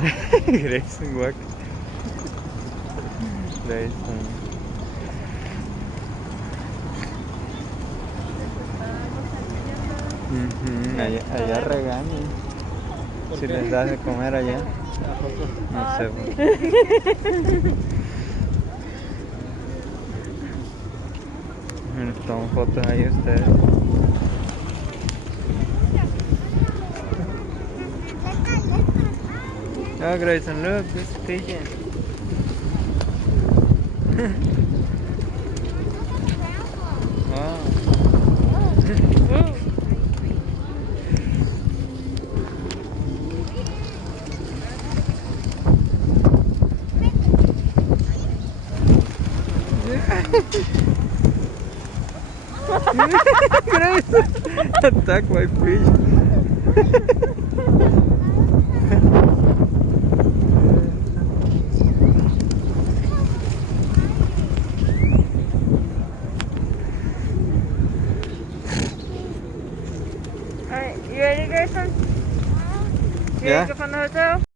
Grayson, guaca. Grayson. Allá regañan. Si les das de comer allá. No sé. Toman fotos ahí ustedes. Oh, Grayson, look, this pigeon. Wow. Grayson, attack my pigeon. Alright, you ready, Grayson? You Yeah. ready to go from the hotel?